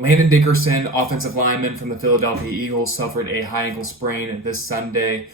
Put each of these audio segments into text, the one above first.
Landon Dickerson, offensive lineman from the Philadelphia Eagles, suffered a high ankle sprain this Sunday,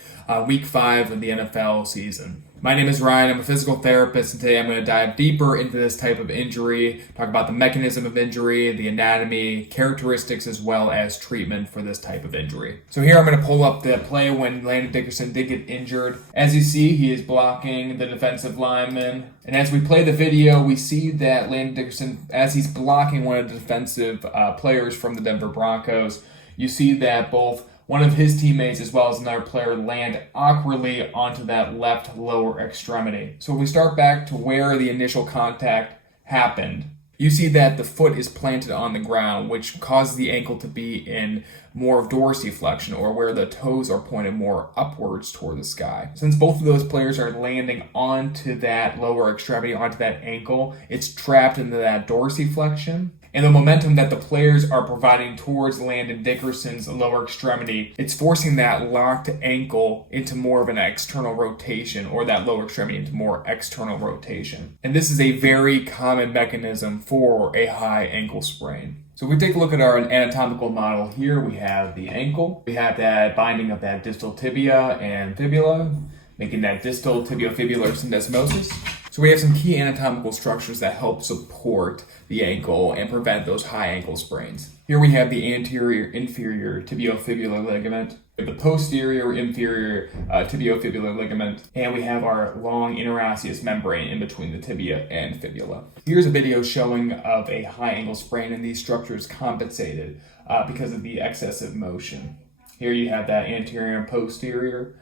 week 5 of the NFL season. My name is Ryan. I'm a physical therapist, and today I'm going to dive deeper into this type of injury, talk about the mechanism of injury, the anatomy, characteristics, as well as treatment for this type of injury. So here I'm going to pull up the play when Landon Dickerson did get injured. As you see, he is blocking the defensive lineman. And as we play the video, we see that Landon Dickerson, as he's blocking one of the defensive players from the Denver Broncos, you see that both one of his teammates as well as another player land awkwardly onto that left lower extremity. So if we start back to where the initial contact happened, you see that the foot is planted on the ground, which causes the ankle to be in more of dorsiflexion, or where the toes are pointed more upwards toward the sky. Since both of those players are landing onto that lower extremity, onto that ankle, it's trapped into that dorsiflexion. And the momentum that the players are providing towards Landon Dickerson's lower extremity, it's forcing that locked ankle into more of an external rotation, or that lower extremity into more external rotation. And this is a very common mechanism for a high ankle sprain. So if we take a look at our anatomical model here, we have the ankle. We have that binding of that distal tibia and fibula, making that distal tibiofibular syndesmosis. So we have some key anatomical structures that help support the ankle and prevent those high ankle sprains. Here we have the anterior inferior tibiofibular ligament, the posterior inferior tibiofibular ligament, and we have our long interosseous membrane in between the tibia and fibula. Here's a video showing of a high ankle sprain, and these structures compensated because of the excessive motion. Here you have that anterior and posterior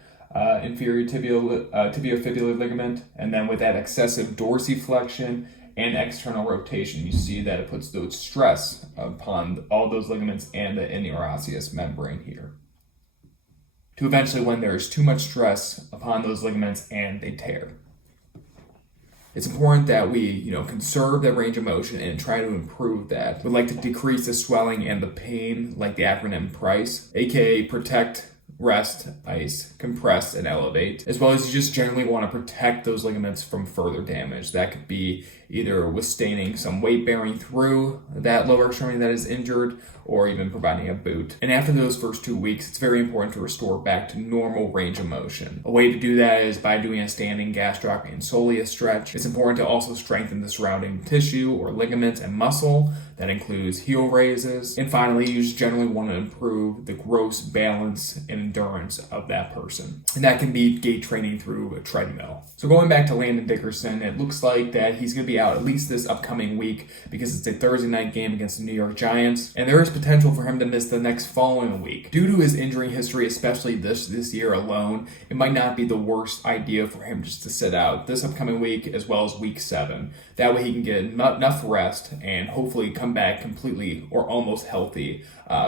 inferior tibiofibular ligament, and then with that excessive dorsiflexion and external rotation, you see that it puts those stress upon all those ligaments and the interosseous membrane here, to eventually, when there's too much stress upon those ligaments and they tear. It's important that we, conserve that range of motion and try to improve that. We'd like to decrease the swelling and the pain, like the acronym PRICE, aka protect, rest, ice, compress, and elevate, as well as you just generally want to protect those ligaments from further damage. That could be either withstanding some weight bearing through that lower extremity that is injured, or even providing a boot. And after those first 2 weeks, it's very important to restore back to normal range of motion. A way to do that is by doing a standing gastroc and soleus stretch. It's important to also strengthen the surrounding tissue or ligaments and muscle. That includes heel raises. And finally, you just generally want to improve the gross balance and endurance of that person. And that can be gait training through a treadmill. So going back to Landon Dickerson, it looks like that he's going to be out at least this upcoming week, because it's a Thursday night game against the New York Giants, and there is potential for him to miss the next following week. Due to his injury history, especially this year alone, it might not be the worst idea for him just to sit out this upcoming week as well as week 7. That way he can get enough rest and hopefully come back completely or almost healthy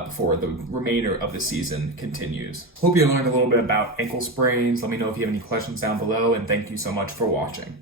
before the remainder of the season continues. Hope you learned a little bit about ankle sprains. Let me know if you have any questions down below, and thank you so much for watching.